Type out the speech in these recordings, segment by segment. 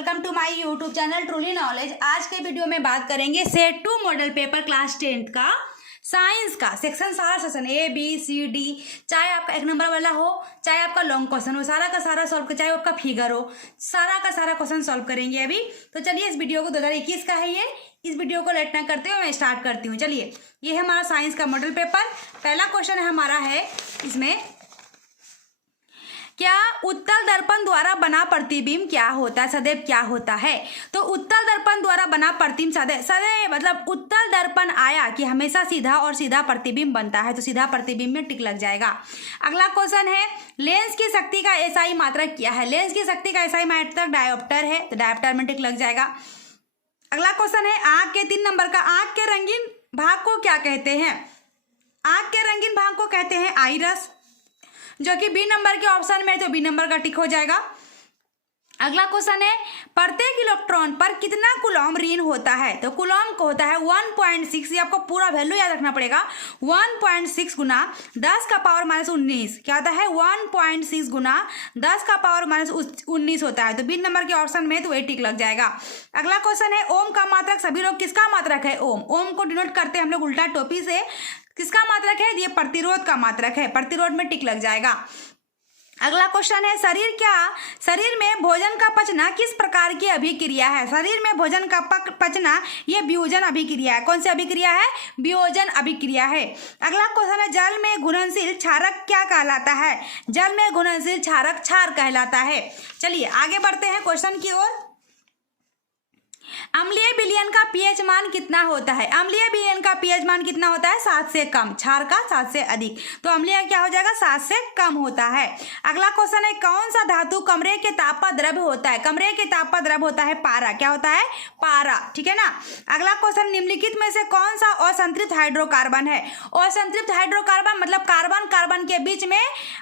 Welcome to my YouTube channel truly knowledge. आज के video में बात करेंगे set 2 model paper class 10th का साइंस का सेक्शन, सारा section A B C D, चाहे आपका एक नंबर वाला हो चाहे आपका लॉन्ग क्वेश्चन हो, सारा का सारा सॉल्व कर, चाहे आपका फिगर हो, सारा का सारा क्वेश्चन सॉल्व करेंगे अभी। तो चलिए इस वीडियो को 2021 का है ये, इस वीडियो को लेट ना करते हुए मैं स्टार्ट करती हूँ। चलिए ये है हमारा साइंस का मॉडल पेपर। पहला क्वेश्चन है हमारा है इसमें, क्या उत्तल दर्पण द्वारा बना प्रतिबिंब क्या होता है, सदैव क्या होता है। तो उत्तल दर्पण द्वारा बना प्रतिबिंब सदैव मतलब उत्तल दर्पण आया कि हमेशा सीधा और सीधा प्रतिबिंब बनता है, तो सीधा प्रतिबिंब में टिक लग जाएगा। अगला क्वेश्चन है, लेंस की शक्ति का एसआई मात्रक क्या है। लेंस की शक्ति का एसआई मात्रक डायोप्टर है, तो डायोप्टर में टिक लग जाएगा। अगला क्वेश्चन है, आंख के 3 नंबर का, आंख के रंगीन भाग को क्या कहते हैं। आंख के रंगीन भाग को कहते हैं आइरस, जो कि बी नंबर के ऑप्शन में है, तो बी नंबर का टिक हो जाएगा। अगला क्वेश्चन है, प्रत्येक इलेक्ट्रॉन पर कितना कूलॉम ऋण होता है। तो कूलॉम को होता है 1.6, ये आपको पूरा वैल्यू याद रखना पड़ेगा। 1.6 गुना 10 का पावर -19 क्या होता है, 1.6 गुना 10 का पावर -19 होता है, तो बी नंबर के ऑप्शन में तो ये टिक लग जाएगा। अगला क्वेश्चन है, ओम का मात्रक, सभी लोग किसका मात्रक है ओम। ओम को डिनोट करते हैं हम लोग उल्टा टोपी से, किसका मात्रक है, ये प्रतिरोध का मात्रक है, प्रतिरोध में टिक लग जाएगा। अगला क्वेश्चन है, शरीर में भोजन का पचना किस प्रकार की अभिक्रिया है। शरीर में भोजन का पचना ये वियोजन अभिक्रिया है। कौन सी अभिक्रिया है, वियोजन अभिक्रिया है। अगला क्वेश्चन है, जल में घुलनशील क्षारक क्या कहलाता है। जल में घुलनशील क्षारक क्षार कहलाता है। चलिए आगे बढ़ते हैं क्वेश्चन की ओर। अम्लीय विलयन का पीएच मान कितना होता है। अम्लीय विलयन का पीएच मान कितना होता है, 7 से कम, क्षार का 7 से अधिक, तो अम्लीय क्या हो जाएगा, 7 से कम होता है। अगला क्वेश्चन है, कौन सा धातु कमरे के ताप पर द्रव्य होता है। कमरे के ताप पर द्रव्य होता है पारा, क्या होता है, पारा, ठीक है ना। अगला क्वेश्चन, निम्नलिखित में से कौन सा असंतृप्त हाइड्रोकार्बन है। असंतृप्त हाइड्रोकार्बन मतलब कार्बन कार्बन के बीच में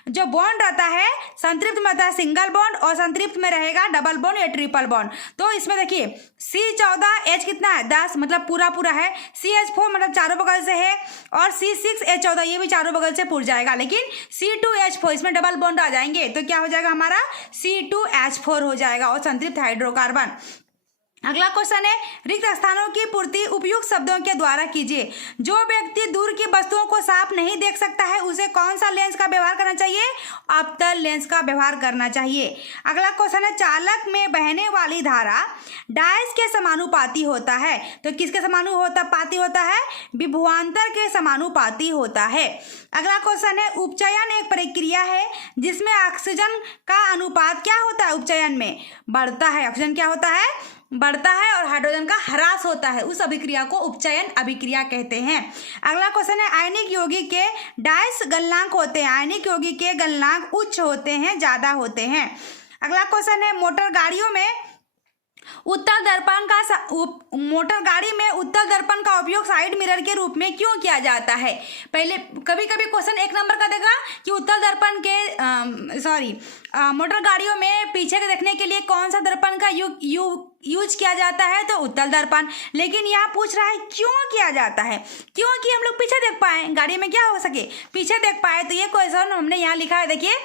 जो बॉन्ड रहता है, संतृप्त में होता है सिंगल बॉन्ड और संतृप्त में रहेगा डबल बॉन्ड या ट्रिपल बॉन्ड। तो इसमें देखिए C14 H कितना है, 10 मतलब पूरा पूरा है, CH4 मतलब चारों बगल से है, और C6H14 ये भी चारों बगल से पूर जाएगा, लेकिन C2H4 इसमें डबल बॉन्ड आ जाएंगे, तो क्या हो जाएगा हमारा C2H4 हो जाएगा और संतृप्त हाइड्रोकार्बन। अगला क्वेश्चन है, रिक्त स्थानों की पूर्ति उपयुक्त शब्दों के द्वारा कीजिए। जो व्यक्ति दूर की वस्तुओं को साफ नहीं देख सकता है उसे कौन सा लेंस का व्यवहार करना चाहिए, अवतल लेंस का व्यवहार करना चाहिए। अगला क्वेश्चन है, चालक में बहने वाली धारा डायस के समानुपाती होता है। तो किसके समानुपाती होता है, विभवांतर के समानुपाती होता है। अगला क्वेश्चन है, उपचयन एक प्रक्रिया है जिसमें ऑक्सीजन का अनुपात क्या होता है, उपचयन में बढ़ता है, ऑक्सीजन क्या होता है, बढ़ता है, और हाइड्रोजन का ह्रास होता है, उस अभिक्रिया को उपचयन अभिक्रिया कहते हैं। अगला क्वेश्चन है, आयनिक यौगिक के डायस गलनांक होते हैं, आयनिक यौगिक के गलनांक उच्च होते हैं, ज्यादा होते हैं। अगला क्वेश्चन है, मोटर गाड़ी में उत्तल दर्पण का उपयोग साइड मिरर के रूप में क्यों किया जाता है। पहले कभी कभी क्वेश्चन 1 नंबर का देगा कि उत्तल दर्पण के मोटर गाड़ियों में पीछे के देखने के लिए कौन सा दर्पण का यूज किया जाता है, तो उत्तल दर्पण। लेकिन यहाँ पूछ रहा है क्यों किया जाता है, क्योंकि हम लोग पीछे देख पाए, गाड़ी में क्या हो सके पीछे देख पाए, तो ये क्वेश्चन हमने यहाँ लिखा है, देखिए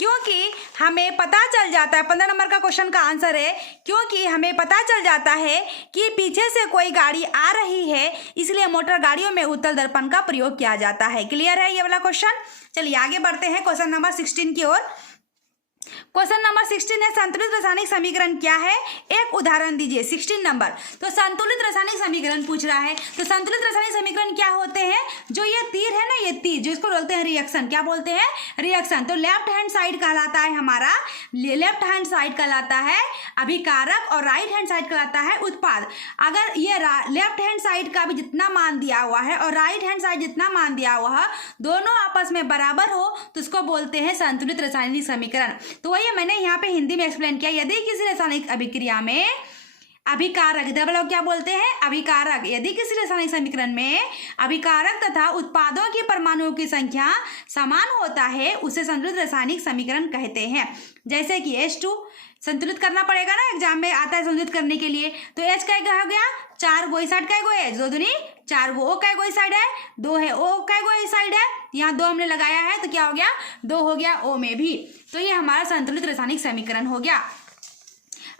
क्योंकि हमें पता चल जाता है, 15 नंबर का क्वेश्चन का आंसर है, क्योंकि हमें पता चल जाता है कि पीछे से कोई गाड़ी आ रही है, इसलिए मोटर गाड़ियों में उत्तल दर्पण का प्रयोग किया जाता है। क्लियर है ये वाला क्वेश्चन। चलिए आगे बढ़ते हैं क्वेश्चन नंबर 16 की ओर। क्वेश्चन नंबर 16 है, संतुलित रासायनिक समीकरण क्या है, एक उदाहरण दीजिए। 16 नंबर, तो संतुलित रासायनिक समीकरण पूछ रहा है। तो संतुलित रासायनिक समीकरण क्या होते हैं, जो ये तीर है ना, ये तीर जो इसको बोलते हैं रिएक्शन, क्या बोलते हैं, रिएक्शन। तो लेफ्ट हैंड साइड कहलाता है हमारा, लेफ्ट हैंड साइड कहलाता है अभिकारक और राइट हैंड साइड कहलाता है उत्पाद। अगर ये लेफ्ट हैंड साइड का भी जितना मान दिया हुआ है और राइट हैंड साइड जितना मान दिया हुआ है, दोनों आपस में बराबर हो, तो उसको बोलते हैं संतुलित रासायनिक समीकरण। तो वही मैंने यहाँ पे हिंदी में एक्सप्लेन किया, यदि किसी रासायनिक अभिक्रिया में अभिकारक, डबल लोग क्या बोलते हैं, अभिकारक, यदि किसी रासायनिक समीकरण में अभिकारक तथा उत्पादों की परमाणुओं की संख्या समान होता है, उसे संतुलित रासायनिक समीकरण कहते हैं। जैसे कि H2 संतुलित करना पड़ेगा ना, एग्जाम में आता है संतुलित करने के लिए, तो H का हो गया 4 गो इस साइड का गो H, 2 दूनी 4 गो, O का गो इस साइड है 2 है, O का गो इस साइड है, यहाँ 2 हमने लगाया है, तो क्या हो गया 2 हो गया O में भी। तो ये हमारा संतुलित रासायनिक समीकरण हो गया।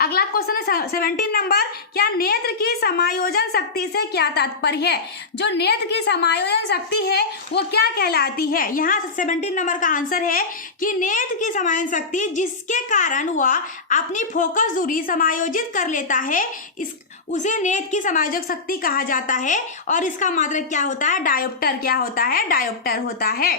अगला क्वेश्चन है 17 नंबर, क्या नेत्र की समायोजन शक्ति से क्या तात्पर्य है? जो नेत्र की समायोजन शक्ति है वो क्या कहलाती है? यहाँ 17 नंबर का आंसर है कि नेत्र की समायोजन शक्ति जिसके कारण वह अपनी फोकस दूरी समायोजित कर लेता है, इस उसे नेत्र की समायोजक शक्ति कहा जाता है। और इसका मात्रक क्या होता है? डायोप्टर। क्या होता है? डायोप्टर होता है।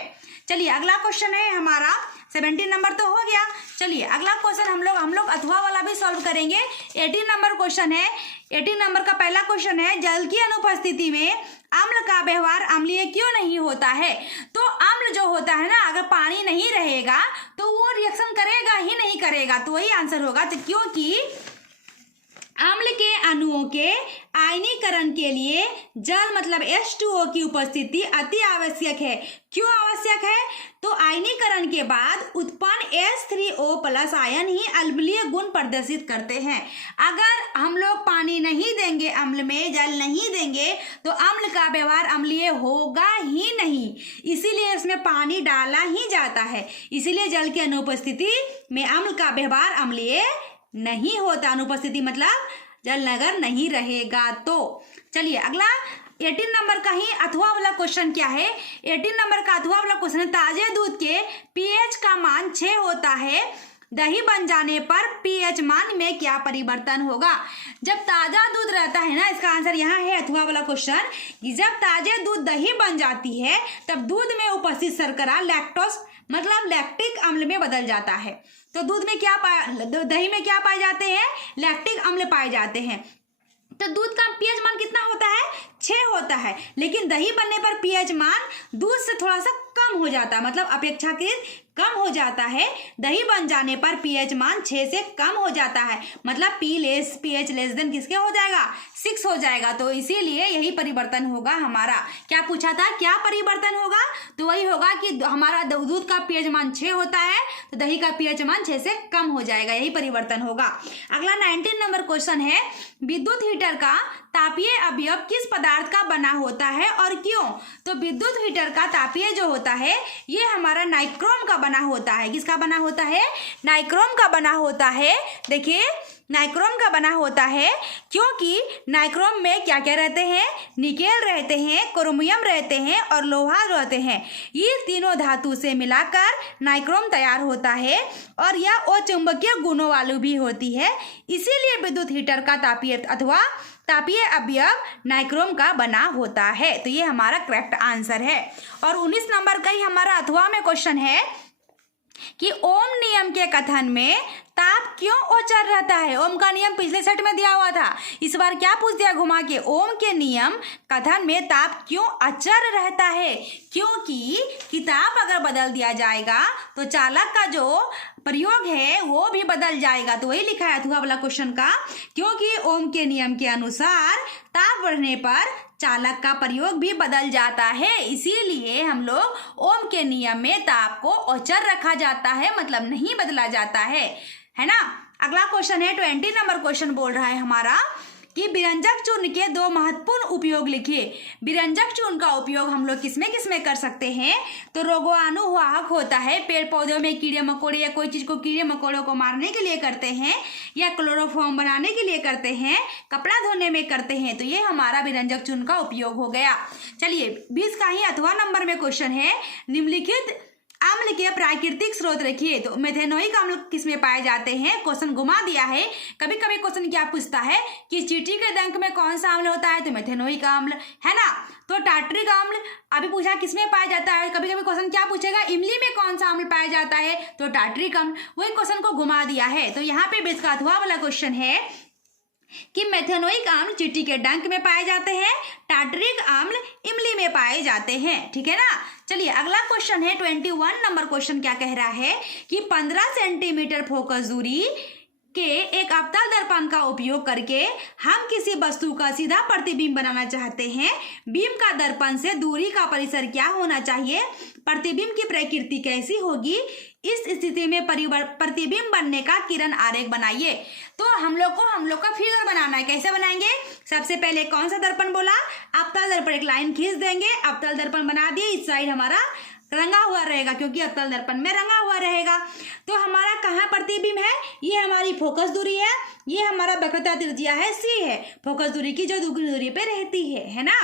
चलिए अगला क्वेश्चन है हमारा 17 नंबर तो हो गया। चलिए अगला क्वेश्चन हम लोग अथवा वाला भी सॉल्व करेंगे। 18 नंबर क्वेश्चन है। 18 नंबर का पहला क्वेश्चन है, जल की अनुपस्थिति में अम्ल का व्यवहार अम्लीय क्यों नहीं होता है? तो अम्ल जो होता है ना, अगर पानी नहीं रहेगा तो वो रिएक्शन करेगा ही नहीं करेगा, तो वही आंसर होगा। तो क्योंकि अम्ल के अणुओं के आयनीकरण के लिए जल मतलब H2O की उपस्थिति अति आवश्यक है। क्यों आवश्यक है? तो आयनीकरण के बाद उत्पन्न H3O+ आयन ही अम्लीय गुण प्रदर्शित करते हैं। अगर हम लोग पानी नहीं देंगे, अम्ल में जल नहीं देंगे, तो अम्ल का व्यवहार अम्लीय होगा ही नहीं, इसीलिए इसमें पानी डाला ही जाता है। इसीलिए जल की अनुपस्थिति में अम्ल का व्यवहार अम्लीय नहीं होता। अनुपस्थिति मतलब जल अगर नहीं रहेगा तो। चलिए अगला 18 नंबर का ही अथवा वाला क्वेश्चन क्या है? 18 नंबर का अथवा वाला क्वेश्चन है, ताजे दूध के पीएच का मान 6 होता है, दही बन जाने पर पीएच मान में क्या परिवर्तन होगा? जब ताजा दूध रहता है ना, इसका आंसर यहाँ है अथवा वाला क्वेश्चन, कि जब ताजे दूध दही बन जाती है तब दूध में उपस्थित शर्करा लैक्टोज मतलब लैक्टिक अम्ल में बदल जाता है। तो दूध में क्या दही में क्या पाए जाते हैं? लैक्टिक अम्ल पाए जाते हैं। तो दूध का पीएच मान कितना होता है? 6 होता है, लेकिन दही बनने पर पीएच मान दूध से थोड़ा सा कम हो जाता है, मतलब अपेक्षाकृत कम हो जाता है। दही बन जाने पर पीएच मान 6 से कम हो जाता है, मतलब पीएच लेस देन किसके हो जाएगा? 6 हो जाएगा। तो इसीलिए यही परिवर्तन होगा हमारा। क्या पूछा था? क्या परिवर्तन होगा? तो वही होगा कि हमारा दूध का पीएच मान 6 होता है तो दही का पीएच मान 6 से कम हो जाएगा, यही परिवर्तन होगा। अगला 19 नंबर क्वेश्चन है, विद्युत हीटर का तापीय अवयव किस पदार्थ का बना होता है और क्यों? तो विद्युत हीटर का तापीय जो होता है ये हमारा नाइक्रोम का बना होता है। किसका बना होता है? नाइक्रोम का बना होता है। देखिए नाइक्रोम का बना होता है क्योंकि नाइक्रोम में क्या क्या रहते हैं? निकेल रहते हैं, क्रोमियम रहते हैं और लोहा रहते हैं। ये तीनों धातु से मिलाकर नाइक्रोम तैयार होता है और यह अचुंबकीय गुणों वाली भी होती है। इसीलिए विद्युत हीटर का तापीय अवयव नाइक्रोम का बना होता है। तो ये हमारा करेक्ट आंसर है। और 19 नंबर का ही हमारा अथवा में क्वेश्चन है कि ओम नियम के कथन में ताप क्यों अचर रहता है? ओम का नियम पिछले सेट में दिया हुआ था, इस बार क्या पूछ दिया घुमा के? ओम के नियम कथन में ताप क्यों अचर रहता है? क्योंकि ताप अगर बदल दिया जाएगा तो चालक का जो प्रयोग है वो भी बदल जाएगा। तो वही लिखा है अथवा वाला क्वेश्चन का, क्योंकि ओम के नियम के अनुसार ताप बढ़ने पर चालक का प्रयोग भी बदल जाता है, इसीलिए हम लोग ओम के नियम में ताप को अचर रखा जाता है, मतलब नहीं बदला जाता है ना। अगला क्वेश्चन है 20 नंबर क्वेश्चन बोल रहा है हमारा कि विरंजक चूर्ण के 2 महत्वपूर्ण उपयोग लिखिए। विरंजक चूर्ण का उपयोग हम लोग किसमें कर सकते हैं? तो रोगाणुवाहक होता है, पेड़ पौधों में कीड़े मकोड़े या कोई चीज को कीड़े मकोड़ों को मारने के लिए करते हैं, या क्लोरोफॉर्म बनाने के लिए करते हैं, कपड़ा धोने में करते हैं। तो ये हमारा विरंजक चूर्ण का उपयोग हो गया। चलिए 20 का ही अथवा नंबर में क्वेश्चन है, निम्नलिखित अम्ल के प्राकृतिक स्रोत रखिए। तो मेथेनोइक अम्ल किसमें पाए जाते हैं? क्वेश्चन घुमा दिया है। कभी कभी क्वेश्चन क्या पूछता है कि चींटी के डंक में कौन सा अम्ल होता है? तो मेथेनोइक अम्ल है ना। तो टार्टरिक अम्ल अभी पूछा किसमें पाया जाता है। कभी कभी क्वेश्चन क्या पूछेगा, इमली में कौन सा अम्ल पाया जाता है? तो टार्टरिक अम्ल। वही क्वेश्चन को घुमा दिया है। तो यहाँ पे बीच का अथवा वाला क्वेश्चन है कि मेथेनोइक अम्ल चींटी के डंक में पाए जाते हैं, टार्टरिक अम्ल इमली में पाए जाते हैं। ठीक है ना। चलिए अगला क्वेश्चन है 21 नंबर क्वेश्चन क्या कह रहा है कि 15 सेंटीमीटर फोकस दूरी के एक अवतल दर्पण का उपयोग करके हम किसी वस्तु का सीधा प्रतिबिंब बनाना चाहते हैं। बीम का दर्पण से दूरी का परिसर क्या होना चाहिए? प्रतिबिंब की प्रकृति कैसी होगी? इस स्थिति में प्रतिबिंब बनने का किरण आरेख बनाइए। तो हम लोग का फिगर बनाना है। कैसे बनाएंगे? सबसे पहले कौन सा दर्पण बोला? अवतल दर्पण। एक लाइन खींच देंगे, अवतल दर्पण बना दिए। इस साइड हमारा रंगा हुआ रहेगा, क्योंकि अवतल दर्पण में रंगा हुआ रहेगा। तो हमारा कहाँ प्रतिबिंब है, ये हमारी फोकस दूरी है, ये हमारा वक्रता त्रिज्या है सी है, फोकस दूरी की जो दूरी पे रहती है ना।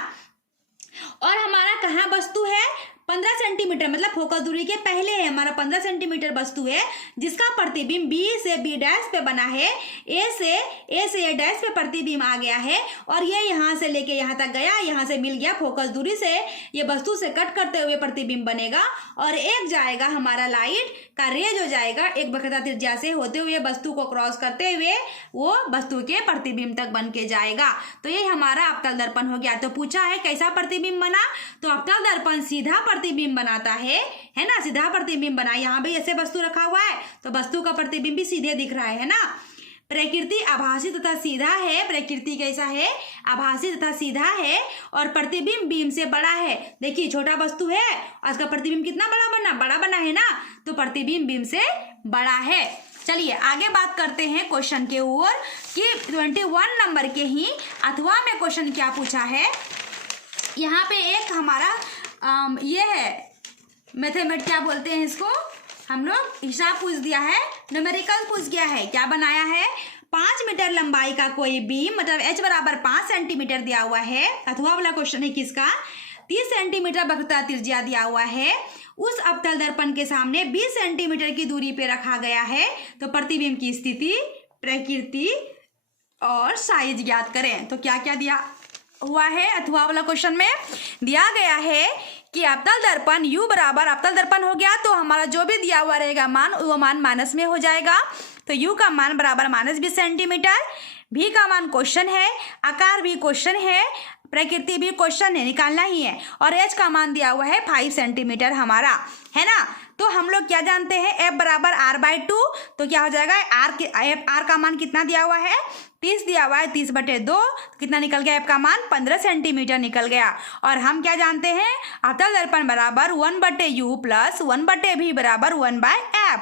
और हमारा कहाँ वस्तु है, 15 सेंटीमीटर, मतलब फोकस दूरी के पहले है हमारा 15 सेंटीमीटर वस्तु है, जिसका प्रतिबिंब बी से बी डैश पे बना है, ए से ए डैश पे प्रतिबिंब आ गया है, और ये यहाँ से लेके यहाँ तक गया, यहाँ से मिल गया फोकस दूरी से, ये वस्तु से कट करते हुए प्रतिबिंब बनेगा। और एक जाएगा हमारा लाइट का रे जो जाएगा एक वक्रता त्रिज्या से होते हुए वस्तु को क्रॉस करते हुए वो वस्तु के प्रतिबिंब तक बन के जाएगा। तो ये हमारा अवतल दर्पण हो गया। तो पूछा है कैसा प्रतिबिंब बना, तो अवतल दर्पण सीधा प्रतिबिंब बनाता है ना, सीधा प्रतिबिंब बना। यहाँ भी ऐसे वस्तु रखा हुआ है तो वस्तु का प्रतिबिंब भी सीधे दिख रहा है ना। प्रकृति आभासी तथा सीधा है, प्रकृति कैसा है, आभासी तथा सीधा है, और प्रतिबिंब बीम से बड़ा है। देखिए छोटा वस्तु है और उसका प्रतिबिंब कितना बड़ा बना है ना, तो प्रतिबिंब बीम से बड़ा है। चलिए आगे बात करते हैं क्वेश्चन के ओर कि 21 नंबर के ही अथवा में क्वेश्चन क्या पूछा है। यहाँ पे एक हमारा ये है मैथमेट, क्या बोलते हैं इसको हम लोग, हिसाब पूछ दिया है, न्यूमेरिकल पूछ गया है। क्या बनाया है, 5 मीटर लंबाई का कोई बीम, मतलब h बराबर 5 सेंटीमीटर दिया हुआ है। अथवा वाला क्वेश्चन है किसका, 30 सेंटीमीटर वक्रता त्रिज्या दिया हुआ है, उस अवतल दर्पण के सामने 20 सेंटीमीटर की दूरी पे रखा गया है। तो प्रतिबिंब की स्थिति, प्रकृति और साइज ज्ञात करें। तो क्या क्या दिया हुआ है अथवा वाला क्वेश्चन में, दिया गया है कि अवतल दर्पण U बराबर, अवतल दर्पण हो गया तो हमारा जो भी दिया हुआ रहेगा मान, वो मान माइनस में हो जाएगा। तो U का मान बराबर -20 सेंटीमीटर, V का मान क्वेश्चन है, आकार भी क्वेश्चन है, प्रकृति भी क्वेश्चन है, निकालना ही है, और H का मान दिया हुआ है 5 सेंटीमीटर हमारा, है ना। तो हम लोग क्या जानते हैं, F बराबर R/2, तो क्या हो जाएगा, R का मान कितना दिया हुआ है, 30 दिया हुआ है, 30/2, कितना निकल गया, F का मान 15 सेंटीमीटर निकल गया। और हम क्या जानते हैं, अवतल दर्पण बराबर 1/U प्लस 1/V बराबर 1/F।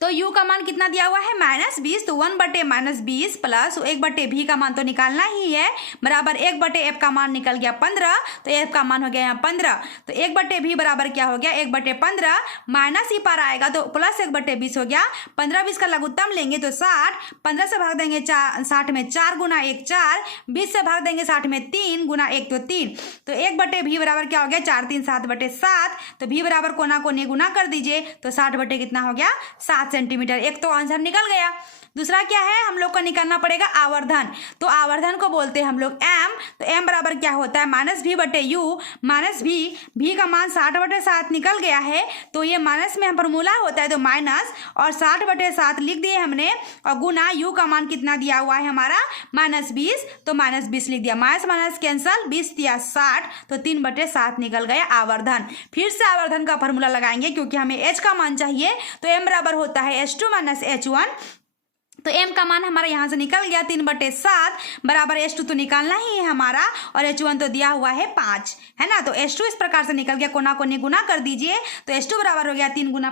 तो U का मान कितना दिया हुआ है, -20, तो 1/-20 प्लस 1/V का मान तो निकालना ही है, बराबर 1/F का मान निकल गया 15, तो F का मान हो गया यहाँ 15। तो 1/V बराबर क्या हो गया, 1/15, माइनस ही पर आएगा तो प्लस 1/20 हो गया। 15-20 का लघुत्तम लेंगे तो 60, 15 से भाग देंगे 60 में 4 गुना 1 4, 20 से भाग देंगे 60 में 3 गुना 1 तो 3, तो 1/V बराबर क्या हो गया, 4 3 7/7, तो V बराबर कोना कोनी गुना कर दीजिए तो 60 कितना हो गया, 7 सेंटीमीटर। एक तो आंसर निकल गया। दूसरा क्या है, हम लोग को निकालना पड़ेगा आवर्धन। तो आवर्धन को बोलते हैं हम लोग m, तो m बराबर क्या होता है, -V/U, -V का मान 60/7 निकल गया है, तो ये माइनस में फॉर्मूला होता है तो माइनस, और 60/7 लिख दिए हमने, और गुना U का मान कितना दिया हुआ है हमारा -20, तो -20 लिख दिया, माइनस माइनस कैंसल, 20 दिया 60, तो 3/7 निकल गया आवर्धन। फिर से आवर्धन का फॉर्मूला लगाएंगे क्योंकि हमें H का मान चाहिए, तो m बराबर होता है H2 - H1, तो m का मान हमारा यहाँ से निकल गया 3/7 बराबर H2 तो निकालना ही है हमारा, और H1 तो दिया हुआ है 5, है ना। तो H2 इस प्रकार से निकल गया, कोना कोनी गुना कर दीजिए, तो H2 बराबर हो गया 3 गुना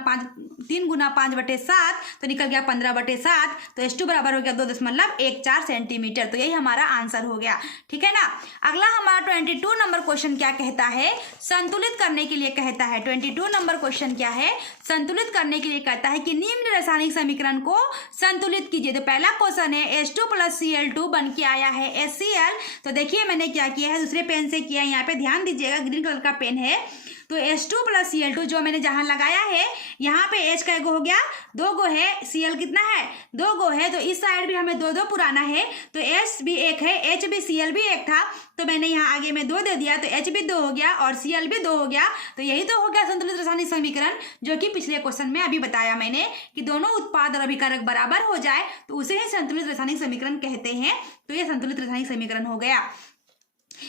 5/7, तो निकल गया 15/7, तो H2 बराबर हो गया 2.14 सेंटीमीटर। तो यही हमारा आंसर हो गया, ठीक है ना। अगला हमारा 22 नंबर क्वेश्चन क्या कहता है, संतुलित करने के लिए कहता है। 22 नंबर क्वेश्चन क्या है, संतुलित करने के लिए कहता है कि निम्न रासायनिक समीकरण को संतुलित कीजिए। तो पहला क्वेश्चन है H2 + Cl2 बन के आया है HCl। तो देखिए मैंने क्या किया है, दूसरे पेन से किया है, यहाँ पे ध्यान दीजिएगा, ग्रीन कलर का पेन है। तो H2 + Cl2 जो मैंने जहां लगाया है, यहाँ पे H का गो हो गया, 2 गो है, Cl कितना है, 2 गो है, तो इस साइड भी हमें 2 पुराना है, तो H भी 1 है, H भी Cl भी 1 था, तो मैंने यहाँ आगे में 2 दे दिया, तो H भी 2 हो गया और Cl भी 2 हो गया। तो यही तो हो गया संतुलित रासायनिक समीकरण, जो कि पिछले क्वेश्चन में अभी बताया मैंने कि दोनों उत्पाद और अभिकारक बराबर हो जाए तो उसे ही संतुलित रासायनिक समीकरण कहते हैं। तो ये संतुलित रासायनिक समीकरण हो गया।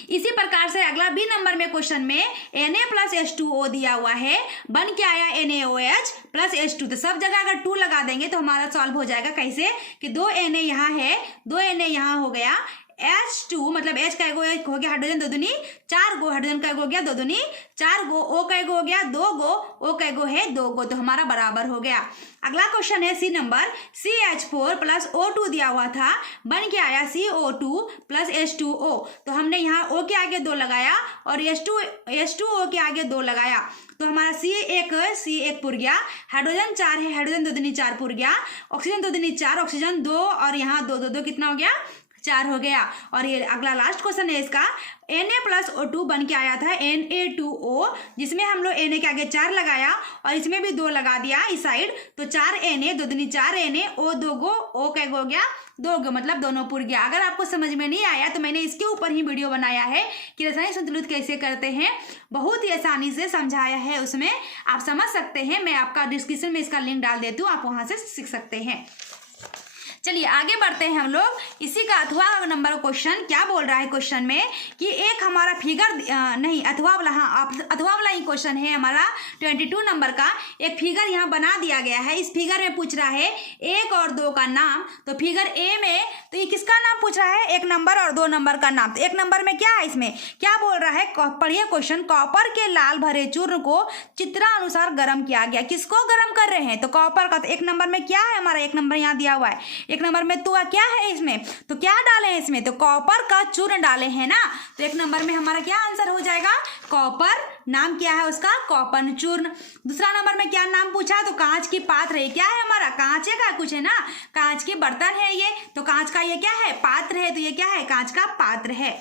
इसी प्रकार से अगला बी नंबर में क्वेश्चन में Na + H2O दिया हुआ है, बन के आया NaOH + H2। तो सब जगह अगर 2 लगा देंगे तो हमारा सॉल्व हो जाएगा। कैसे कि 2 Na यहाँ है, 2 Na यहाँ हो गया, H2 मतलब H का एगो हो गया हाइड्रोजन 2 दूनी 4 गो, हाइड्रोजन का एगो हो गया 2 दूनी 4 गो, O का एगो हो गया 2 गो, O का एगो है 2 गो, तो हमारा बराबर हो गया। अगला क्वेश्चन है सी नंबर, CH4 + O2 दिया हुआ था, बन के आया CO2 + H2O। तो हमने यहाँ O के आगे 2 लगाया और H2O के आगे 2 लगाया, तो हमारा C1 पुर गया, हाइड्रोजन 4 है, हाइड्रोजन 2 दूनी 4 पुर गया, ऑक्सीजन 2 दूनी 4, ऑक्सीजन 2 और यहाँ 2 2 2 कितना हो गया 4 हो गया। और ये अगला लास्ट क्वेश्चन है इसका, Na+O2 बन के आया था Na2O, जिसमें हम लोग Na के आगे 4 लगाया और इसमें भी 2 लगा दिया इस साइड, तो 4 Na 2 दूनी 4 Na, O 2 गो, O कै गो हो गया 2 गो, मतलब दोनों पुर गया। अगर आपको समझ में नहीं आया तो मैंने इसके ऊपर ही वीडियो बनाया है कि रासायनिक संतुलित कैसे करते हैं, बहुत ही आसानी से समझाया है, उसमें आप समझ सकते हैं। मैं आपका डिस्क्रिप्शन में इसका लिंक डाल देती हूँ, आप वहाँ से सीख सकते हैं। चलिए आगे बढ़ते हैं हम लोग। इसी का अथवा नंबर क्वेश्चन क्या बोल रहा है क्वेश्चन में कि एक हमारा फिगर नहीं अथवा वाला, हाँ अथवा वाला ही क्वेश्चन है हमारा 22 नंबर का। एक फिगर यहाँ बना दिया गया है, इस फिगर में पूछ रहा है 1 और 2 का नाम। तो फिगर ए में तो ये किसका नाम पूछ रहा है, 1 नंबर और 2 नंबर का नाम। तो 1 नंबर में क्या है, इसमें क्या बोल रहा है, पढ़िए क्वेश्चन। कॉपर के लाल भरे चूर्ण को चित्रानुसार गर्म किया गया। किसको गर्म कर रहे हैं, तो कॉपर का। तो 1 नंबर में क्या है हमारा, 1 नंबर यहाँ दिया हुआ है, 1 नंबर में तो क्या है इसमें, तो क्या डाले हैं इसमें, तो कॉपर का चूर्ण डाले हैं ना। तो 1 नंबर में हमारा क्या आंसर हो जाएगा, कॉपर। नाम क्या है उसका, कॉपर चूर्ण। दूसरा नंबर में क्या नाम पूछा, तो कांच की पात्र है। क्या है हमारा, कांचे का कुछ है ना, कांच के बर्तन है ये, तो कांच का ये क्या है, पात्र है, तो ये क्या है, कांच का पात्र है।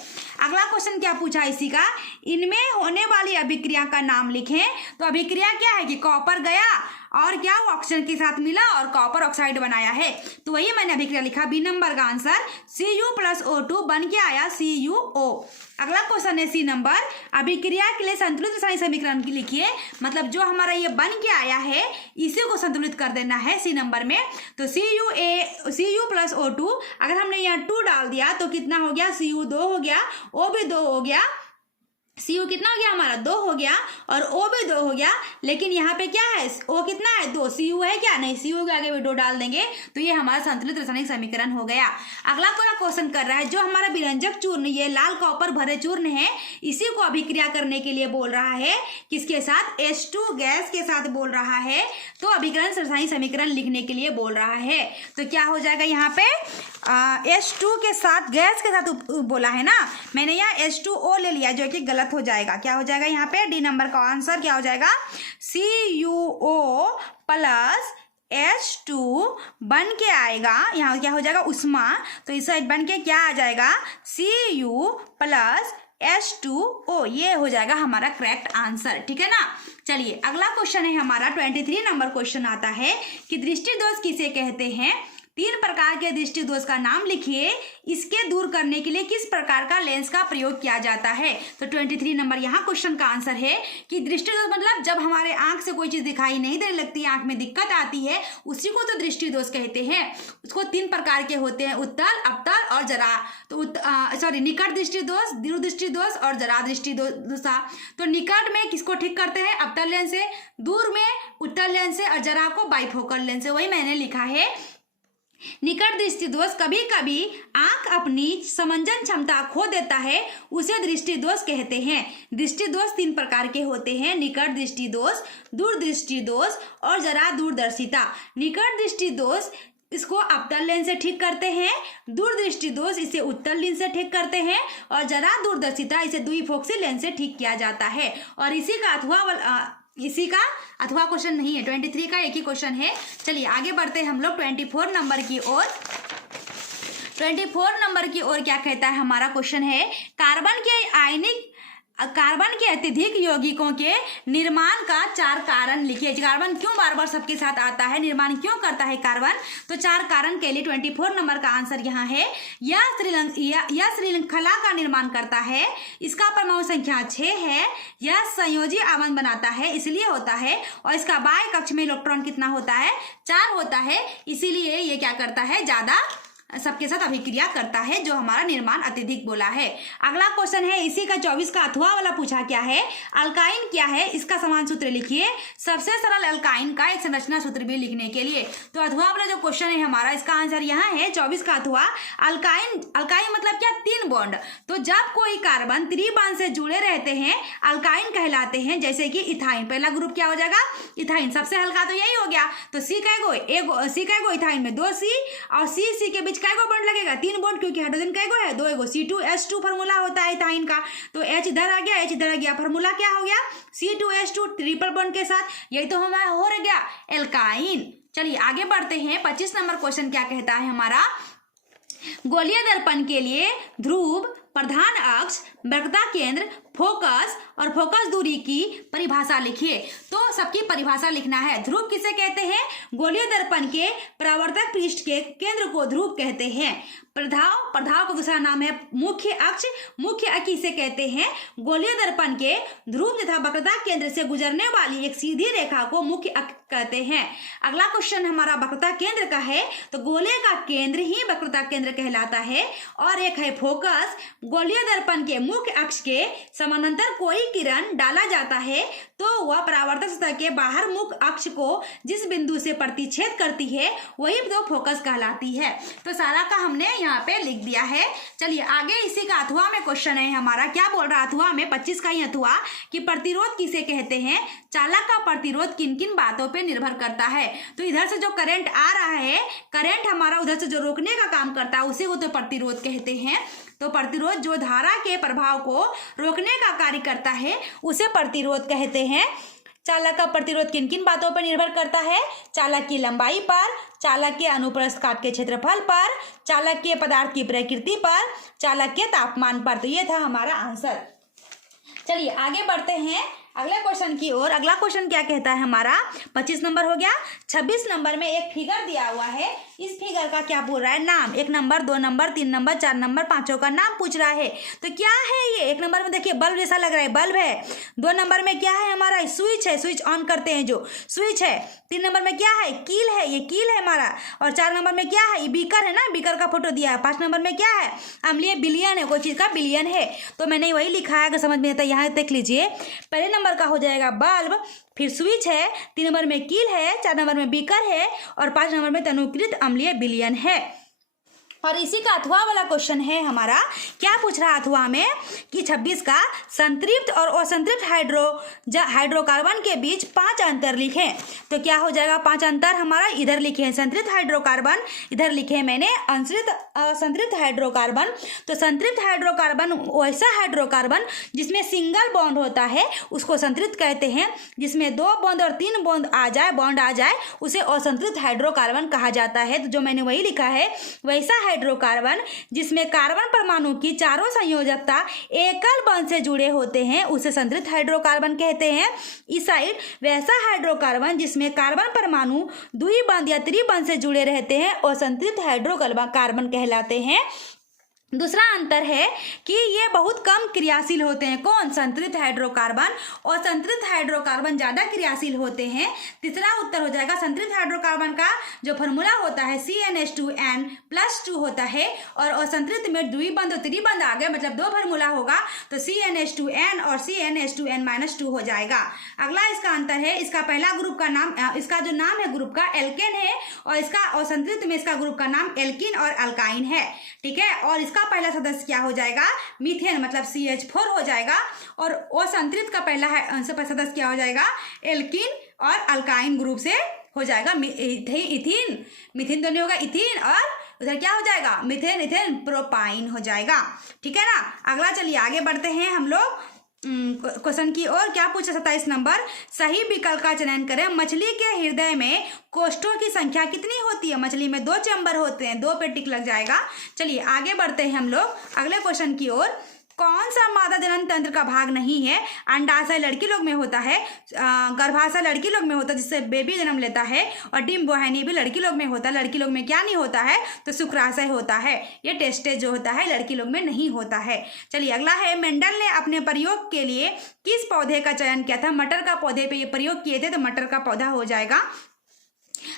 अगला क्वेश्चन क्या पूछा इसी का, इनमें होने वाली अभिक्रिया का नाम लिखें। तो अभिक्रिया क्या है कि कॉपर गया और क्या वो ऑक्सीजन के साथ मिला और कॉपर ऑक्साइड बनाया है, तो वही मैंने अभिक्रिया लिखा। बी नंबर का आंसर Cu+O2 बन के आया CuO। अगला क्वेश्चन है सी नंबर, अभिक्रिया के लिए संतुलित रासायनिक समीकरण की लिखिए। मतलब जो हमारा ये बन के आया है इसी को संतुलित कर देना है सी नंबर में। तो Cu+O2, अगर हमने यहाँ 2 डाल दिया तो कितना हो गया, Cu 2 हो गया, O भी 2 हो गया, Cu कितना हो गया हमारा 2 हो गया और O भी 2 हो गया। लेकिन यहाँ पे क्या है, O कितना है 2, Cu है क्या, नहीं, Cu के आगे भी 2 डाल देंगे तो ये हमारा संतुलित रासायनिक समीकरण हो गया। अगला पूरा क्वेश्चन कर रहा है, जो हमारा विरंजक चूर्ण ये लाल कॉपर भरे चूर्ण है, इसी को अभिक्रिया करने के लिए बोल रहा है, किसके साथ, H2 गैस के साथ बोल रहा है। तो अभिकरण रासायनिक समीकरण लिखने के लिए बोल रहा है। तो क्या हो जाएगा यहाँ पे, H2 के साथ गैस के साथ बोला है ना, मैंने यहाँ H2O ले लिया जो कि गलत हो जाएगा। क्या हो जाएगा यहाँ पे, डी नंबर का आंसर क्या हो जाएगा, CuO प्लस H2 बन के आएगा, यहाँ क्या हो जाएगा उष्मा, तो इस साइड बन के क्या आ जाएगा, Cu प्लस H2O, ये हो जाएगा हमारा करेक्ट आंसर। ठीक है ना। चलिए अगला क्वेश्चन है हमारा 23 नंबर क्वेश्चन आता है कि दृष्टि दोष किसे कहते हैं। 3 प्रकार के दृष्टि दोष का नाम लिखिए, इसके दूर करने के लिए किस प्रकार का लेंस का प्रयोग किया जाता है। तो 23 नंबर यहाँ क्वेश्चन का आंसर है कि दृष्टि दोष मतलब जब हमारे आंख से कोई चीज दिखाई नहीं देने लगती, आंख में दिक्कत आती है, उसी को तो दृष्टि दोष कहते हैं। उसको 3 प्रकार के होते हैं, उत्तल, अपतल और जरा। तो निकट दृष्टि दोष, दूर दृष्टि दोष और जरा दृष्टि दोष। तो निकट में किसको ठीक करते हैं, अपतल लेंस से, दूर में उत्तल लेंस से और जरा को बाइफोकल लेंस से, वही मैंने लिखा है। निकट दृष्टि दोष कभी कभी आंख अपनी समंजन क्षमता खो देता है, उसे दृष्टि दोष कहते हैं। दृष्टि दोष 3 प्रकार के होते हैं, निकट दृष्टि दोष, दूर दृष्टि दोष और जरा दूरदर्शिता। निकट दृष्टि दोष इसको अपतल लेंस से ठीक करते हैं, दूर दृष्टि दोष इसे उत्तल लेंस से ठीक करते हैं और जरा दूरदर्शिता इसे द्विफोक्सी लेंस से ठीक किया जाता है। और इसी का अथवा क्वेश्चन नहीं है, 23 का एक ही क्वेश्चन है। चलिए आगे बढ़ते हैं हम लोग 24 नंबर की ओर। 24 नंबर की ओर क्या कहता है हमारा क्वेश्चन है, कार्बन के अत्यधिक यौगिकों के निर्माण का 4 कारण लिखिए। कार्बन क्यों बार बार सबके साथ आता है, निर्माण क्यों करता है कार्बन, तो 4 कारण के लिए 24 नंबर का आंसर यहाँ है। यह श्रृंखला का निर्माण करता है, इसका परमाणु संख्या 6 है, यह संयोजी आवरण बनाता है इसलिए होता है, और इसका बाह्य कक्ष में इलेक्ट्रॉन कितना होता है, 4 होता है, इसीलिए ये क्या करता है, ज्यादा सबके साथ अभिक्रिया करता है, जो हमारा निर्माण अत्यधिक बोला है। अगला क्वेश्चन है इसी का 24 का अथवा वाला पूछा क्या है, अल्काइन क्या है, इसका समान सूत्र लिखिए। सबसे सरल अल्काइन का एक संरचना सूत्र भी लिखने के लिए, तो अथवा वाला जो क्वेश्चन है हमारा, इसका आंसर यहाँ है 24 का अथवा। अल्काइन मतलब क्या, 3 बॉन्ड। तो जब कोई कार्बन त्रिबंध से जुड़े रहते हैं अल्काइन कहलाते हैं, जैसे कि इथाइन। पहला ग्रुप क्या हो जाएगा, इथाइन, सबसे हल्का तो यही हो गया। तो सी का एगो इथाइन में 2 C और C के बीच कैगो बॉन्ड लगेगा, 3 बॉन्ड, क्योंकि हाइड्रोजन कैगो है, 2 एगो, C2H2 फार्मूला होता है इथाइन का, तो H इधर आ गया, H इधर आ गया, फार्मूला क्या हो गया, C2H2 ट्रिपल बॉन्ड के साथ, यही तो हमारा हो गया एल्काइन। चलिए आगे बढ़ते हैं। 25 नंबर क्वेश्चन क्या कहता है हमारा, गोलीय दर्पण के लिए ध्रुव, प्रधान अक्ष, वक्रता केंद्र, फोकस और फोकस दूरी की परिभाषा लिखिए। तो सबकी परिभाषा लिखना है। ध्रुव किसे कहते हैं, गोलीय दर्पण के परावर्तक पृष्ठ के केंद्र को ध्रुव कहते हैं। प्रधाव का दूसरा नाम है मुख्य अक्ष, मुख्य अक्ष इसे कहते हैं। गोलीय दर्पण के ध्रुव तथा वक्रता केंद्र से गुजरने वाली एक सीधी रेखा को मुख्य अक्ष कहते हैं। अगला क्वेश्चन हमारा वक्रता केंद्र का है, तो गोले का केंद्र ही वक्रता केंद्र कहलाता है। और एक है फोकस, गोलीय दर्पण के मुख्य अक्ष के समानांतर कोई किरण डाला जाता है तो वह परावर्तक सतह के बाहर मुख्य अक्ष को जिस बिंदु से प्रतिच्छेद करती है वही तो फोकस कहलाती है। तो सारा का हमने यहाँ पे लिख दिया है। चलिए आगे इसी का अथवा में क्वेश्चन है हमारा, क्या बोल रहा है अथवा में, 25 का ही अथवा, कि प्रतिरोध किसे कहते हैं, चालक का प्रतिरोध किन किन बातों पे निर्भर करता है। तो इधर से जो करंट आ रहा है, करंट हमारा उधर से जो रोकने का काम करता है उसी को तो प्रतिरोध कहते हैं। तो प्रतिरोध जो धारा के प्रभाव को रोकने का कार्य करता है उसे प्रतिरोध कहते हैं। चालक का प्रतिरोध किन किन बातों पर निर्भर करता है, चालक की लंबाई पर, चालक के अनुप्रस्थ काट के क्षेत्रफल पर, चालक के पदार्थ की प्रकृति पर, चालक के तापमान पर। तो ये था हमारा आंसर। चलिए आगे बढ़ते हैं अगले क्वेश्चन की ओर। अगला क्वेश्चन क्या कहता है हमारा, 25 नंबर हो गया। 26 नंबर में एक फिगर दिया हुआ है, इस फिगर का क्या बोल रहा है, नाम, 1 नंबर, 2 नंबर, 3 नंबर, 4 नंबर, 5 का नाम पूछ रहा है। तो क्या है ये, 1 नंबर में देखिए बल्ब जैसा लग रहा है, बल्ब है। 2 नंबर में क्या है हमारा, स्विच है, स्विच ऑन करते हैं जो स्विच है। 3 नंबर में क्या है, कील है, ये कील है हमारा। और 4 नंबर में क्या है, ये बीकर है ना, बीकर का फोटो दिया है। 5 नंबर में क्या है, अम्लीय विलयन है, कोई चीज का विलयन है। तो मैंने वही लिखा है, अगर समझ में आता है यहाँ देख लीजिए। पहले नंबर का हो जाएगा बल्ब, फिर स्विच है, 3 नंबर में कील है, 4 नंबर में बीकर है और 5 नंबर में तनुकृत अम्लीय विलयन है। और इसी का अथवा वाला क्वेश्चन है हमारा, क्या पूछ रहा है अथवा में कि 26 का संतृप्त और असंतृप्त हाइड्रोकार्बन के बीच 5 अंतर लिखें। तो क्या हो जाएगा, 5 अंतर हमारा इधर लिखे हैं संतृप्त हाइड्रोकार्बन, इधर लिखे हैं मैंने असंतृप्त हाइड्रोकार्बन। तो संतृप्त हाइड्रोकार्बन वैसा हाइड्रोकार्बन जिसमें सिंगल बॉन्ड होता है उसको संतृप्त कहते हैं। जिसमें 2 बॉन्ड और 3 बॉन्ड आ जाए उसे असंतृप्त हाइड्रोकार्बन कहा जाता है। तो जो मैंने वही लिखा है, वैसा हाइड्रोकार्बन जिसमें कार्बन परमाणु की चारों संयोजकता एकल बॉन्ड से जुड़े होते हैं उसे संतृप्त हाइड्रोकार्बन कहते हैं। इस साइड वैसा हाइड्रोकार्बन जिसमें कार्बन परमाणु द्विबंध या त्रिबंध से जुड़े रहते हैं और संतृप्त हाइड्रोकार्बन कहलाते हैं। दूसरा अंतर है कि ये बहुत कम क्रियाशील होते हैं, कौन, संतृप्त हाइड्रोकार्बन, और संतृप्त हाइड्रोकार्बन ज्यादा क्रियाशील होते हैं। तीसरा उत्तर हो जाएगा, संतृप्त हाइड्रोकार्बन का जो फॉर्मूला होता है CnH2n+2 होता है और असंतृप्त में द्विबंध और त्रिबंध आ गए, मतलब 2 फॉर्मूला होगा तो CnH2n और CnH2n-2 हो जाएगा। अगला इसका अंतर है, इसका पहला ग्रुप का नाम, इसका जो नाम है ग्रुप का एल्केन है और इसका असंतृप्त में इसका ग्रुप का नाम एल्किन और अल्काइन है, ठीक है। और इसका पहला सदस्य क्या हो जाएगा, मीथेन, मतलब CH4 हो जाएगा। और असंतृप्त का पहला सदस्य क्या हो जाएगा, एल्किन और अल्काइन ग्रुप से हो जाएगा। इथीन, मिथेन तो नहीं होगा, इथीन, और उधर क्या हो जाएगा, मिथेन, इथेन, प्रोपाइन हो जाएगा, ठीक है ना। अगला चलिए आगे बढ़ते हैं हम लोग क्वेश्चन की ओर। क्या पूछा 27 नंबर, सही विकल्प का चयन करें। मछली के हृदय में कोष्ठों की संख्या कितनी होती है, मछली में 2 चैम्बर होते हैं, 2 पे टिक लग जाएगा। चलिए आगे बढ़ते हैं हम लोग अगले क्वेश्चन की ओर। कौन सा मादा जनन तंत्र का भाग नहीं है, अंडाशय लड़की लोग में होता है, गर्भाशय लड़की लोग में होता है जिससे बेबी जन्म लेता है, और डिम्ब वाहिनी भी लड़की लोग में होता है। लड़की लोग में क्या नहीं होता है, तो शुक्राशय होता है, ये टेस्टेज जो होता है लड़की लोग में नहीं होता है। चलिए अगला है, मेंडल ने अपने प्रयोग के लिए किस पौधे का चयन किया था, मटर का पौधे पे ये प्रयोग किए थे तो मटर का पौधा हो जाएगा।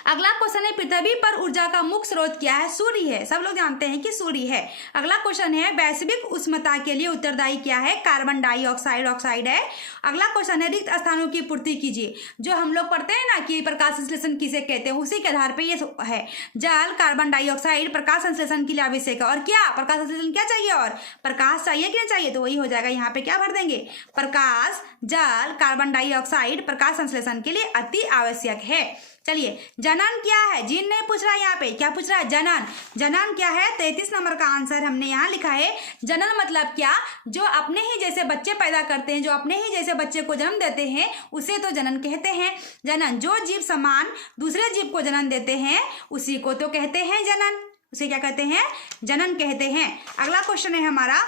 अगला क्वेश्चन है, पृथ्वी पर ऊर्जा का मुख्य स्रोत क्या है, सूर्य है, सब लोग जानते हैं कि सूर्य है। अगला क्वेश्चन है, वैश्विक उष्णता के लिए उत्तरदायी क्या है, कार्बन डाइऑक्साइड, ऑक्साइड है। अगला क्वेश्चन है, रिक्त स्थानों की पूर्ति कीजिए। जो हम लोग पढ़ते हैं ना कि प्रकाश संश्लेषण किसे कहते हैं, उसी के आधार पर ये है। जल, कार्बन डाइऑक्साइड प्रकाश संश्लेषण के लिए आवश्यक है। और क्या प्रकाश संश्लेषण क्या चाहिए, और प्रकाश चाहिए कि नहीं चाहिए, तो वही हो जाएगा। यहाँ पे क्या भर देंगे, प्रकाश, जल, कार्बन डाइऑक्साइड प्रकाश संश्लेषण के लिए अति आवश्यक है। चलिए, जनन क्या है? जीन नहीं पूछ रहा है यहाँ पे, क्या पूछ रहा है? जनन। जनन क्या है? 33 नंबर का आंसर हमने यहाँ लिखा है। जनन मतलब क्या? जो अपने ही जैसे बच्चे पैदा करते हैं, जो अपने ही जैसे बच्चे को जन्म देते हैं, उसे तो जनन कहते हैं। जनन, जो जीव समान दूसरे जीव को जन्म देते हैं उसी को तो कहते हैं जनन। उसे क्या कहते हैं? जनन कहते हैं। अगला क्वेश्चन है हमारा,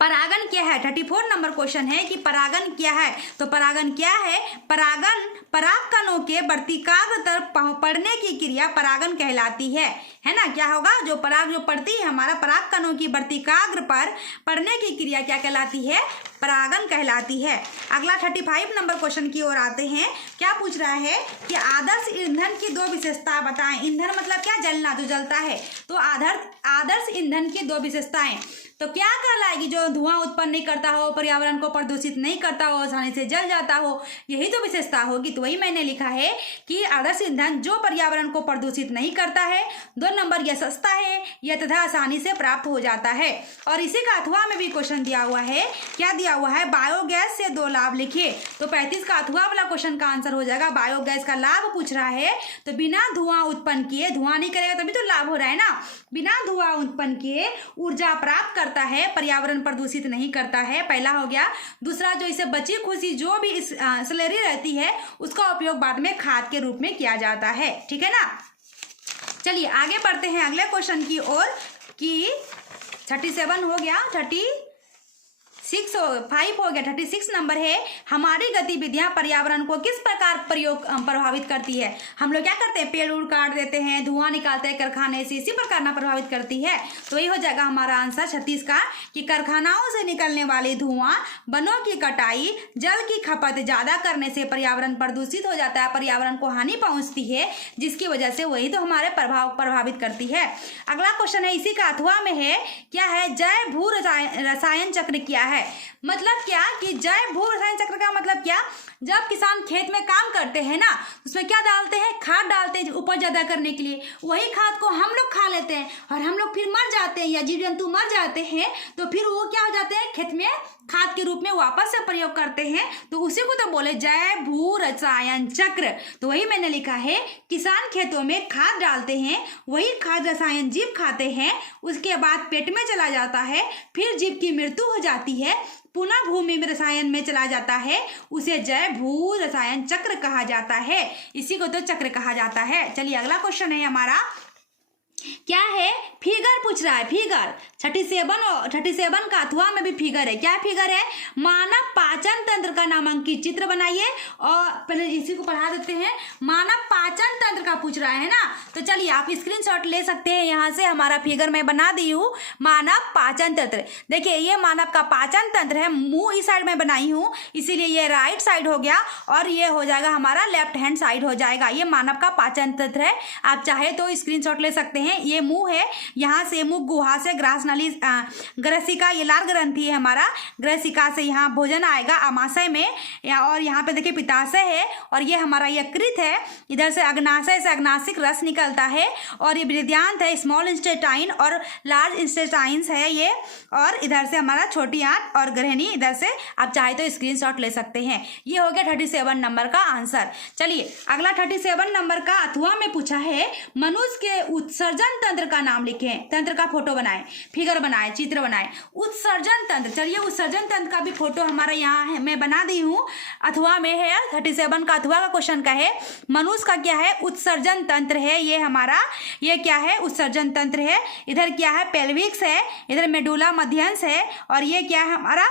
परागन क्या है? 34 नंबर क्वेश्चन है कि परागन क्या है? तो परागन क्या है? परागन पराग कणों के वर्तिकाग्र तरफ पड़ने की क्रिया परागन कहलाती है ना? क्या होगा? जो पराग जो पड़ती है हमारा पराग कणों की वर्तिकाग्र पर पड़ने की क्रिया क्या कहलाती है? परागन कहलाती है। अगला 35 नंबर क्वेश्चन की ओर आते हैं। क्या पूछ रहा है कि आदर्श ईंधन की 2 विशेषता बताएं। ईंधन मतलब क्या? जलना, जो जलता है। तो आदर्श ईंधन की 2 विशेषताएं तो क्या कहलाएगी? जो धुआं उत्पन्न नहीं करता हो, पर्यावरण को प्रदूषित नहीं करता हो, आसानी से जल जाता हो, यही तो विशेषता होगी। तो वही मैंने लिखा है कि आदर्श ईंधन जो पर्यावरण को प्रदूषित नहीं करता है। 2 नंबर, यह सस्ता है, यह तथा आसानी से प्राप्त हो जाता है। और इसी का अथवा में भी क्वेश्चन दिया हुआ है। क्या दिया हुआ है? बायोगैस से 2 लाभ लिखिए। तो 35 का अथवा वाला क्वेश्चन का आंसर हो जाएगा बायोगैस का लाभ पूछ रहा है। तो बिना धुआं उत्पन्न किए, धुआं नहीं करेगा तभी तो लाभ हो रहा है ना, बिना धुआं उत्पन्न किए ऊर्जा प्राप्त करता है, पर्यावरण प्रदूषित नहीं करता है, पहला हो गया। दूसरा, जो इसे बची खुशी जो भी इस स्लरी रहती है उसका उपयोग बाद में खाद के रूप में किया जाता है। ठीक है ना? चलिए आगे बढ़ते हैं अगले क्वेश्चन की ओर कि 37 हो गया, 5 हो गया, 36 नंबर है। हमारी गतिविधियां पर्यावरण को किस प्रकार प्रभावित करती है? हम लोग क्या करते हैं? पेड़ उड़ काट देते हैं, धुआं निकालते हैं कारखाने से, इसी प्रकार ना प्रभावित करती है। तो ये हो जाएगा हमारा आंसर 36 का कि कारखानाओं से निकलने वाले धुआं, वनों की कटाई, जल की खपत ज्यादा करने से पर्यावरण प्रदूषित हो जाता है, पर्यावरण को हानि पहुंचती है, जिसकी वजह से वही तो हमारे प्रभावित करती है। अगला क्वेश्चन है इसी का अथवा में है। क्या है? जैव भू रसायन चक्र क्या है? मतलब क्या कि जैव भू रसायन चक्र का मतलब क्या? जब किसान खेत में काम करते हैं ना, उसमें क्या डालते हैं? खाद डालते हैं उपज ज्यादा करने के लिए। वही खाद को हम लोग खा लेते हैं और हम लोग फिर मर जाते हैं या जीव जंतु मर जाते हैं, तो फिर वो क्या हो जाते हैं? खेत में खाद के रूप में वापस से प्रयोग करते हैं। तो उसी को तो बोले जैव भू रसायन चक्र। तो वही मैंने लिखा है, किसान खेतों में खाद डालते हैं, वही खाद रसायन जीव खाते हैं, उसके बाद पेट में चला जाता है, फिर जीव की मृत्यु हो जाती है, पुनः भूमि में रसायन में चला जाता है, उसे जैव भू रसायन चक्र कहा जाता है। इसी को तो चक्र कहा जाता है। चलिए अगला क्वेश्चन है हमारा, क्या है? फिगर पूछ रहा है। फिगर 37 का अथवा में भी फिगर है। क्या फिगर है? मानव पाचन तंत्र का नामांकित चित्र बनाइए। और पहले इसी को पढ़ा देते हैं। मानव पाचन तंत्र का पूछ रहा है ना, तो चलिए आप स्क्रीनशॉट ले सकते हैं। यहाँ से हमारा फिगर मैं बना दी हूँ। मानव पाचन तंत्र, देखिए ये मानव का पाचन तंत्र है। मुंह इस साइड में बनाई हूँ, इसीलिए ये राइट साइड हो गया और ये हो जाएगा हमारा लेफ्ट हैंड साइड हो जाएगा। ये मानव का पाचन तंत्र है। आप चाहे तो स्क्रीनशॉट ले सकते हैं। ये मुंह है, यहाँ से मुख गुहा से ग्रास नली, ग्रसिका, ये लाल ग्रंथि है हमारा, ग्रसिका से यहाँ भोजन आएगा आमाशय में, और यहाँ पे देखिए पित्ताशय है, और ये हमारा यकृत है। इधर से अग्नाशय से अग्नाशिक रस निकलता है, और ये बृहदान्त है, स्मॉल इंटेस्टाइन और लार्ज इंटेस्टाइन्स है ये, और इधर से हमारा छोटी आंत और ग्रहणी। इधर से आप चाहे तो स्क्रीनशॉट ले सकते हैं। ये हो गया 37 नंबर का आंसर। चलिए अगला 37 नंबर का अथवा में पूछा है, मनुष्य के उत्सर्जन तंत्र का नाम लिखें। तंत्र का फोटो बनाएं, फिगर बनाएं, चित्र बनाएं। उत्सर्जन तंत्र, चलिए उत्सर्जन तंत्र का भी फोटो हमारा यहाँ है, मैं बना दी हूँ। अथवा में है 37 का अथवा का क्वेश्चन का है, मनुष्य का क्या है? उत्सर्जन तंत्र है ये हमारा। ये क्या है? उत्सर्जन तंत्र है। इधर क्या है? पेल्विक्स है, इधर मेडुला मध्यंश है, और ये क्या है हमारा?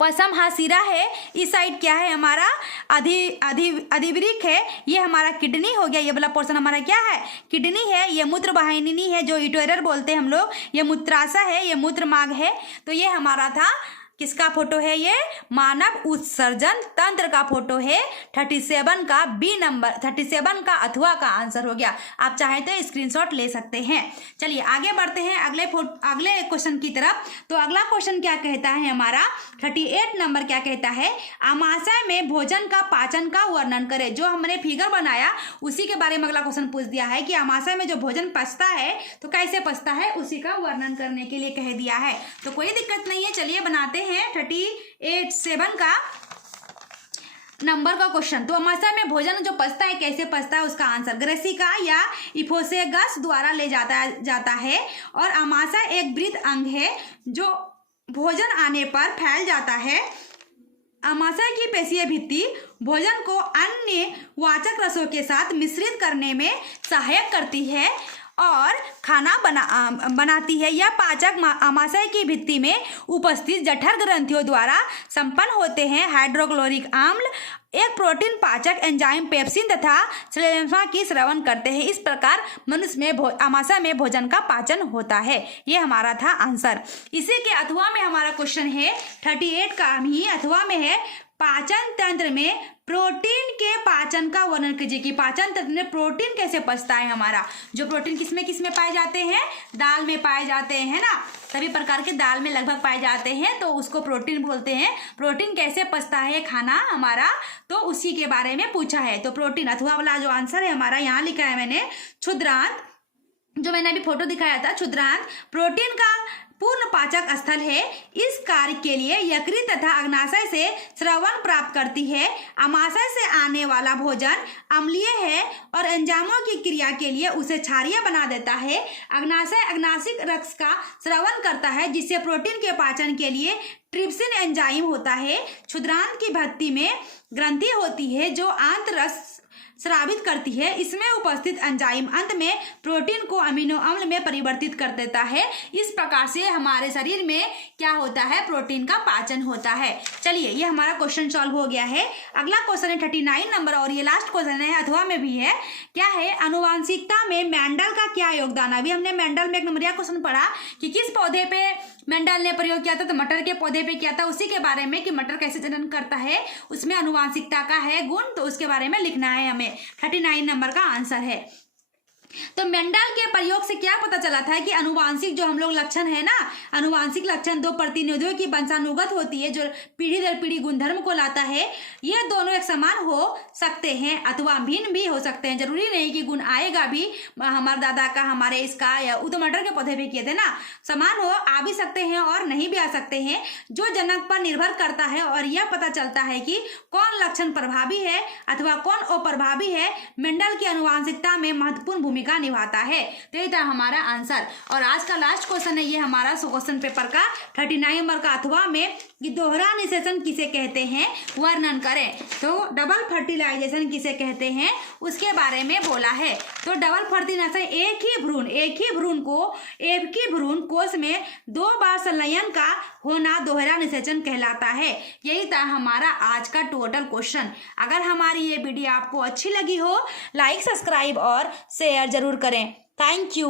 पसम हासिरा है। इस साइड क्या है हमारा? अधिवृक्क है। ये हमारा किडनी हो गया। ये वाला पोर्शन हमारा क्या है? किडनी है। ये मूत्र वाहिनी है, जो इटोरर बोलते हैं हम लोग। ये मूत्राशय है, ये मूत्र मार्ग है। तो ये हमारा था, किसका फोटो है? ये मानव उत्सर्जन तंत्र का फोटो है। 37 का बी नंबर, 37 का अथवा का आंसर हो गया। आप चाहे तो स्क्रीनशॉट ले सकते हैं। चलिए आगे बढ़ते हैं अगले क्वेश्चन की तरफ। तो अगला क्वेश्चन क्या कहता है हमारा? 38 नंबर क्या कहता है? आमाशय में भोजन का पाचन का वर्णन करें। जो हमने फिगर बनाया उसी के बारे में अगला क्वेश्चन पूछ दिया है कि आमाशय में जो भोजन पचता है तो कैसे पचता है, उसी का वर्णन करने के लिए कह दिया है। तो कोई दिक्कत नहीं है, चलिए बनाते हैं 38 7 का। नंबर का क्वेश्चन। तो आमाशय में भोजन जो पचता है कैसे पचता है, उसका आंसर ग्रसिका या इफोसेगस द्वारा ले जाता है। और आमाशय एक वृत्त अंग है जो भोजन आने पर फैल जाता है। आमाशय की पेशीय भित्ति भोजन को अन्य वाचक रसों के साथ मिश्रित करने में सहायक करती है और खाना बनाती है। यह पाचक आमाशय की भित्ति में उपस्थित जठर ग्रंथियों द्वारा संपन्न होते हैं। हाइड्रोक्लोरिक अम्ल एक प्रोटीन पाचक एंजाइम पेप्सिन तथा श्लेष्मा की स्रवण करते हैं। इस प्रकार मनुष्य में आमाशय में भोजन का पाचन होता है। ये हमारा था आंसर। इसी के अथवा में हमारा क्वेश्चन है 38 का ही अथवा में है, पाचन तंत्र में प्रोटीन के पाचन का वर्णन कीजिए कि पाचन तंत्र में प्रोटीन कैसे पचता है। हमारा जो प्रोटीन किसमें किसमें पाए जाते हैं, दाल में पाए जाते हैं ना, सभी प्रकार के दाल में लगभग पाए जाते हैं, तो उसको प्रोटीन बोलते हैं। प्रोटीन कैसे पचता है खाना हमारा, तो उसी के बारे में पूछा है। तो प्रोटीन अथवा वाला जो आंसर है हमारा यहाँ लिखा है मैंने, क्षुद्रांत, जो मैंने अभी फोटो दिखाया था, क्षुद्रांत प्रोटीन का पूर्ण पाचक स्थल है। इस कार्य के लिए यकृत तथा अग्नाशय से स्रवण प्राप्त करती है। आमाशय से आने वाला भोजन अम्लीय है और एंजाइमों की क्रिया के लिए उसे क्षारीय बना देता है। अग्नाशय अग्नाशिक रक्त का स्रवण करता है जिससे प्रोटीन के पाचन के लिए ट्रिप्सिन एंजाइम होता है। क्षुद्रांत की भित्ति में ग्रंथि होती है जो आंतरस स्रावित करती है। इसमें उपस्थित एंजाइम अंत में प्रोटीन को अमीनो अम्ल में परिवर्तित कर देता है। इस प्रकार से हमारे शरीर में क्या होता है, प्रोटीन का पाचन होता है। चलिए ये हमारा क्वेश्चन सॉल्व हो गया है। अगला क्वेश्चन है 39 नंबर और ये लास्ट क्वेश्चन है, अथवा में भी है। क्या है, आनुवांशिकता में मेंडल का क्या योगदान। अभी हमने मेंडल में एक नंबरिया क्वेश्चन पढ़ा कि किस पौधे पे मेंडल ने प्रयोग किया था, तो मटर के पौधे पे किया था। उसी के बारे में कि मटर कैसे जनन करता है, उसमें आनुवांशिकता का है गुण, तो उसके बारे में लिखना है हमें। 39 नंबर का आंसर है। तो मेंडल के प्रयोग से क्या पता चला था कि अनुवांशिक जो हम लोग लक्षण है ना, अनुवांशिक लक्षण दो प्रतिनिधियों की वंशानुगत होती है जो पीढ़ी दर पीढ़ी गुणधर्म को लाता है। यह दोनों एक समान हो सकते हैं अथवा भिन्न भी हो सकते हैं। जरूरी नहीं कि गुण आएगा भी हमारे दादा का, हमारे इसका, या वो तो मटर के पौधे भी किए थे ना, समान हो आ भी सकते हैं और नहीं भी आ सकते हैं। जो जनक पर निर्भर करता है और यह पता चलता है कि कौन लक्षण प्रभावी है अथवा कौन अप्रभावी है, मेंडल की अनुवांशिकता में महत्वपूर्ण भूमिका निभाता है। तो ये था हमारा आंसर। और आज का लास्ट क्वेश्चन है ये हमारा क्वेश्चन पेपर का 39 नंबर का अथवा में कि दोहरा निषेचन किसे कहते हैं, वर्णन करें। तो डबल फर्टिलाइजेशन किसे कहते हैं उसके बारे में बोला है। तो डबल फर्टिलाइजेशन एक ही भ्रूण कोश में 2 बार संलयन का होना दोहरा निषेचन कहलाता है। यही था हमारा आज का टोटल क्वेश्चन। अगर हमारी ये वीडियो आपको अच्छी लगी हो, लाइक, सब्सक्राइब और शेयर जरूर करें। Thank you.